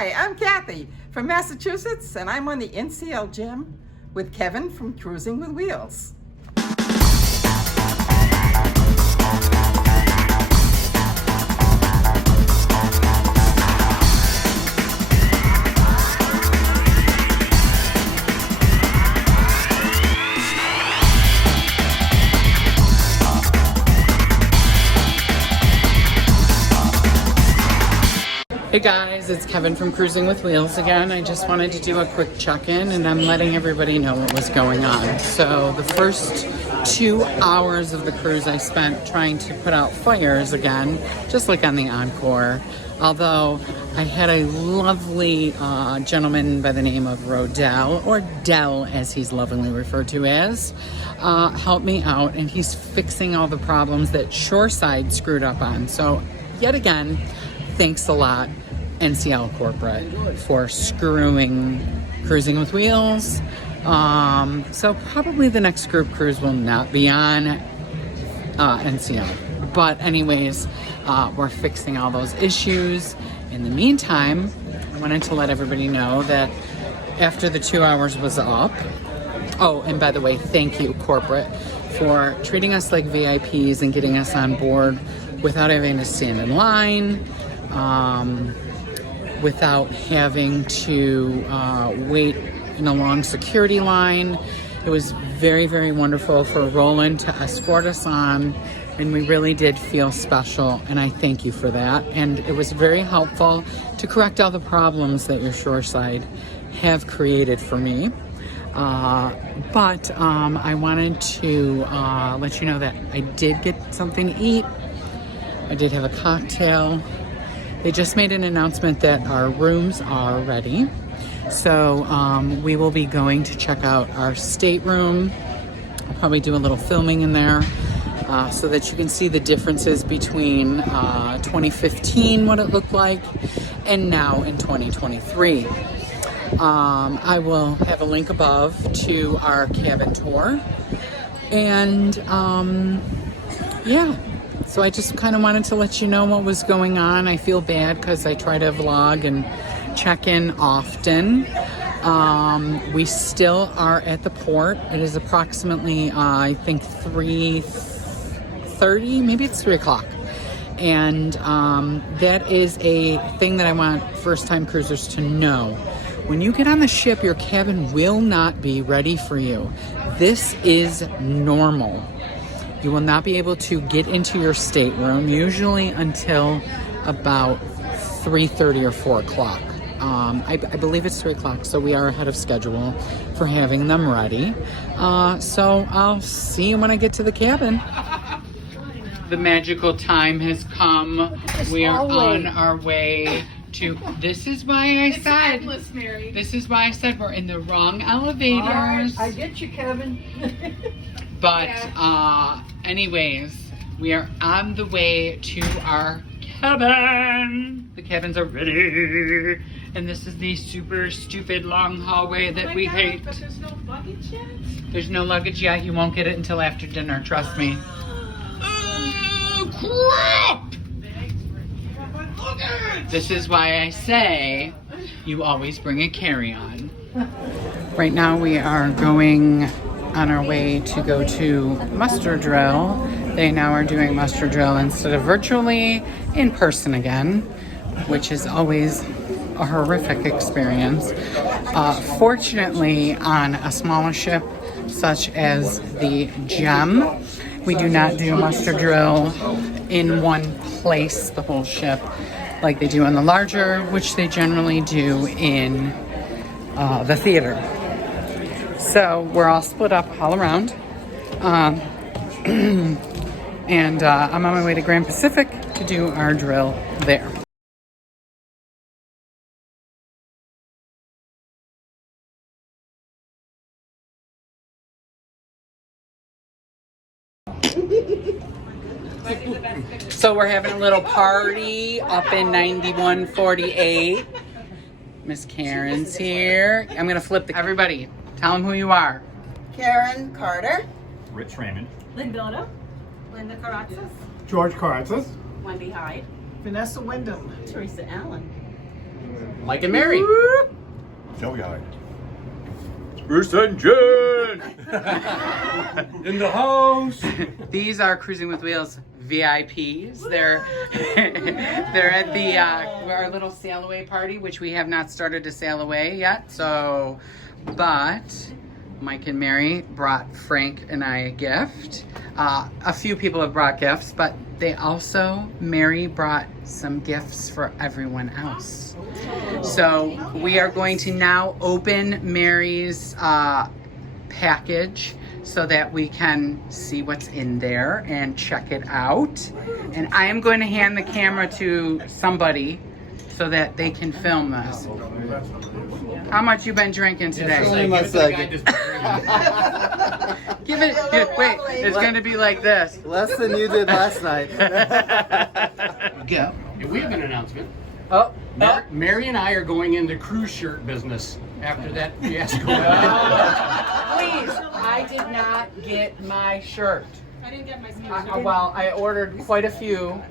Hi, I'm Kathy from Massachusetts, and I'm on the NCL Gym with Kevin from Cruising with Wheels. Hey guys, it's Kevin from Cruising with Wheels again. I just wanted to do a quick check-in and I'm letting everybody know what was going on. So the first 2 hours of the cruise I spent trying to put out fires again, just like on the Encore. Although I had a lovely gentleman by the name of Rodell, or Dell as he's lovingly referred to as, help me out, and he's fixing all the problems that Shoreside screwed up on. So yet again, thanks a lot, NCL Corporate, for screwing Cruising with Wheels. So probably the next group cruise will not be on NCL. But anyways, we're fixing all those issues. In the meantime, I wanted to let everybody know that after the 2 hours was up, oh, and by the way, thank you, Corporate, for treating us like VIPs and getting us on board without having to stand in line, without having to wait in a long security line. It was very, very wonderful for Roland to escort us on, and we really did feel special, and I thank you for that. And it was very helpful to correct all the problems that your Shoreside have created for me. But I wanted to let you know that I did get something to eat. I did have a cocktail. They just made an announcement that our rooms are ready. So we will be going to check out our stateroom. I'll probably do a little filming in there so that you can see the differences between 2015, what it looked like, and now in 2023. I will have a link above to our cabin tour. And yeah. So I just kind of wanted to let you know what was going on. I feel bad because I try to vlog and check in often. We still are at the port. It is approximately, I think 3:30, maybe it's 3 o'clock. And that is a thing that I want first-time cruisers to know. When you get on the ship, your cabin will not be ready for you. This is normal. You will not be able to get into your stateroom usually until about 3:30 or 4 o'clock. I believe it's 3 o'clock, so we are ahead of schedule for having them ready. So I'll see you when I get to the cabin. The magical time has come. We are on our way to, this is why I said, this is why I said we're in the wrong elevators. I get you, Kevin. But anyways, we are on the way to our cabin. The cabins are ready. And this is the super stupid long hallway that we hate. But there's no luggage yet? There's no luggage yet. You won't get it until after dinner, trust me. Oh, crap! This is why I say you always bring a carry-on. Right now we are going on our way to go to muster drill. They now are doing muster drill instead of virtually, in person again, which is always a horrific experience. Fortunately, on a smaller ship such as the Gem, we do not do muster drill in one place, the whole ship, like they do on the larger, which they generally do in the theater. So we're all split up all around. And I'm on my way to Grand Pacific to do our drill there. So we're having a little party up in 9148. Miss Karen's here. I'm gonna flip the, everybody, tell them who you are. Karen Carter. Rich Raymond. Lynn Billido. Linda Caraxas, George Caraxas. Wendy Hyde, Vanessa Wyndham. Teresa Allen. Mike and Mary. Joey High. Bruce and Jen in the house. These are Cruising with Wheels VIPs. They're they're at the our little sail away party, which we have not started to sail away yet. So, but Mike and Mary brought Frank and I a gift. A few people have brought gifts, but they also, Mary brought some gifts for everyone else. So we are going to now open Mary's package so that we can see what's in there and check it out. And I am going to hand the camera to somebody so that they can film this. How much you been drinking today? Give it, wait, it's gonna be like this. Less than you did last night. Go. We have an announcement. Oh, Mary and I are going into cruise shirt business after that fiasco. please, I did not get my shirt. I didn't get my Well, I ordered quite a few,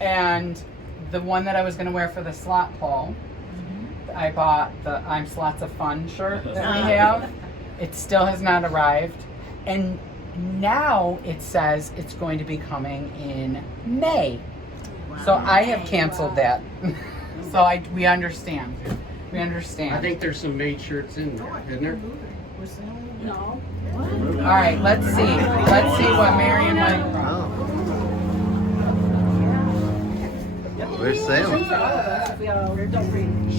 and the one that I was gonna wear for the slot pull, I bought the I'm Slots of Fun shirt that we have. It still has not arrived. And now it says it's going to be coming in May. So I have canceled that. So we understand. We understand. I think there's some made shirts in there, isn't there? No. All right, let's see. Let's see what Mary and Mike brought. We're sailing.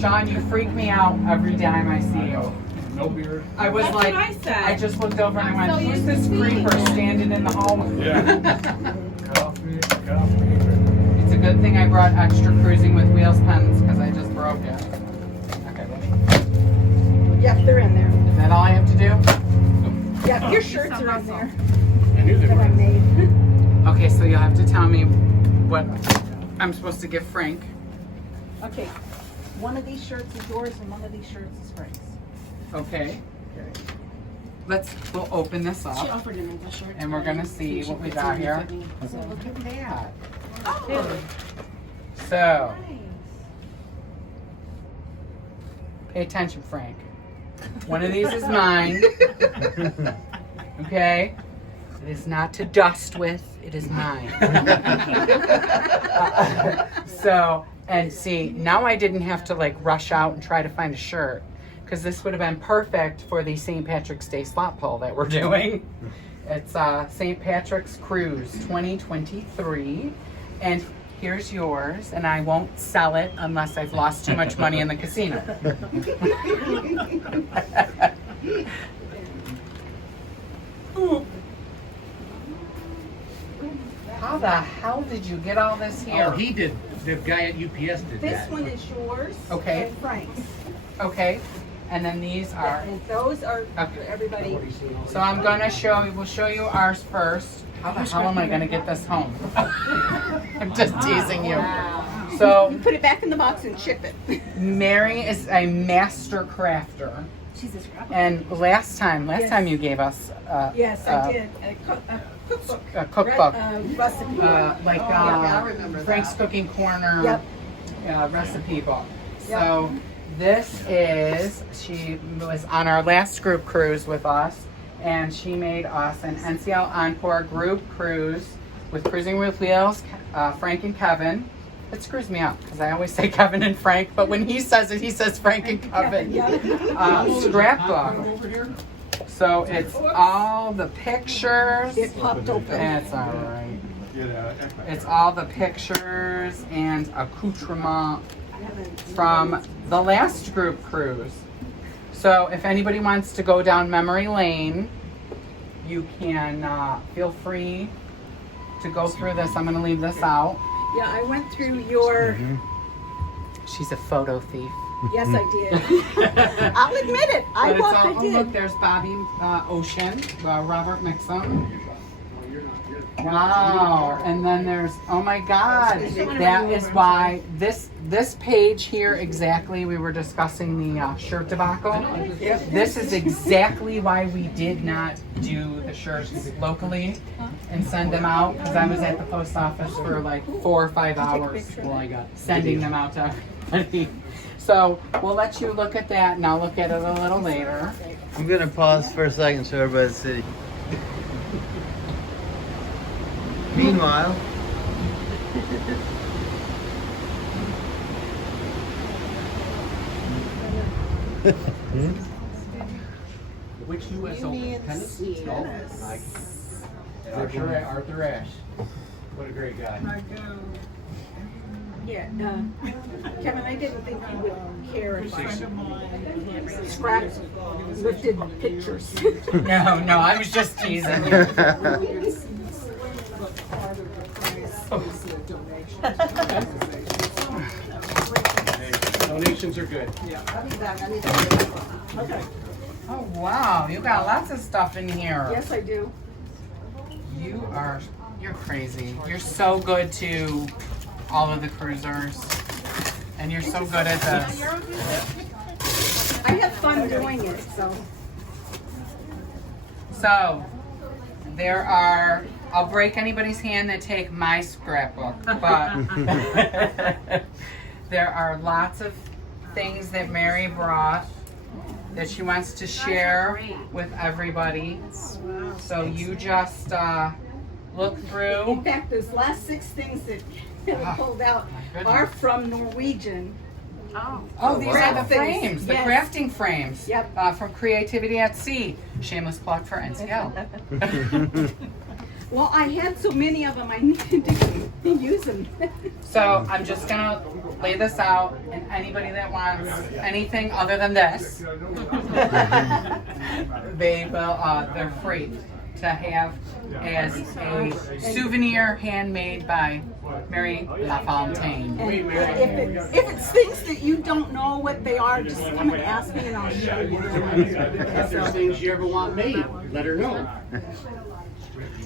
Sean, you freak me out every time I see you. No beer. I was like, what I said. I just looked over and I went, who's this creeper standing in the hallway? Coffee. It's a good thing I brought extra Cruising with Wheels pens because I just broke it. Okay, ready? Yep, they're in there. Is that all I have to do? Yep, your shirts are on there I knew they that I were. made. Okay, so you'll have to tell me what I'm supposed to give Frank. Okay, one of these shirts is yours and one of these shirts is Frank's. Okay. We'll open this She up offered an English shirt. and we're gonna see what we got here. So Look at that. Oh, So, pay attention, Frank. One of these is mine. Okay? It is not to dust with, it is mine. So, and see, now I didn't have to like rush out and try to find a shirt, because this would have been perfect for the St. Patrick's Day slot pull that we're doing. It's St. Patrick's Cruise 2023. And here's yours, and I won't sell it unless I've lost too much money in the casino. How the hell did you get all this here? Oh, he did. The guy at UPS did this that. one is yours. Okay. And Frank's. Okay, and then these are. And those are for Okay. everybody. So I'm gonna we'll show you ours first. How the hell am I gonna get this home? I'm just teasing you. So Put it back in the box and ship it. Mary is a master crafter. She's a scrapper. And last time you gave us Yes, I did. A cookbook. a cookbook, Recipe. like I remember Frank's Cooking Corner Yep. recipe book. So this is, she was on our last group cruise with us, and she made us an NCL Encore group cruise with Cruising with Wheels, Frank and Kevin. It screws me up because I always say Kevin and Frank, but when he says it, he says Frank and Kevin. Scrapbook. So it's all the pictures. It popped open. That's all right. It's all the pictures and accoutrement from the last group cruise. So if anybody wants to go down memory lane, you can feel free to go through this. I'm going to leave this out. Yeah, I went through your. She's a photo thief. Yes, I did. I'll admit it. I But it's walked. all, I oh, look, did. there's Bobby Ocean, Robert Mixon. Wow, and then there's, oh my God, that is why this page here exactly, we were discussing the shirt debacle. This is exactly why we did not do the shirts locally and send them out, because I was at the post office for like 4 or 5 hours sending them out to everybody. So we'll let you look at that, and I'll look at it a little later. I'm gonna pause for a second, show everybody the city. Meanwhile, Which U.S. Open? Tennis? No. Arthur Ashe. What a great guy. Yeah, Kevin, I didn't think you would care if I scrap lifted pictures. No, I was just teasing you. Donations are good. Oh wow, you got lots of stuff in here. Yes, I do. You're crazy. You're so good to all of the cruisers. And you're so good at this. I have fun doing it, so. So, I'll break anybody's hand that take my scrapbook, but there are lots of things that Mary brought that she wants to share with everybody. So you just look through. In fact, those last 6 things that I pulled out are from Norwegian. Oh, these are the frames, the Yes. crafting frames. Yep. From Creativity at Sea. Shameless plug for NCL. Well, I had so many of them, I needed to use them. So I'm just gonna lay this out, and anybody that wants anything other than this, they're free to have as a souvenir handmade by Mary LaFontaine. And if it's things that you don't know what they are, just come and ask me and I'll show you. If there's things you ever want made, let her know.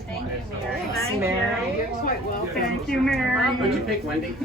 Thanks, Mary. You're quite welcome. Thank you, Mary. What'd you pick, Wendy?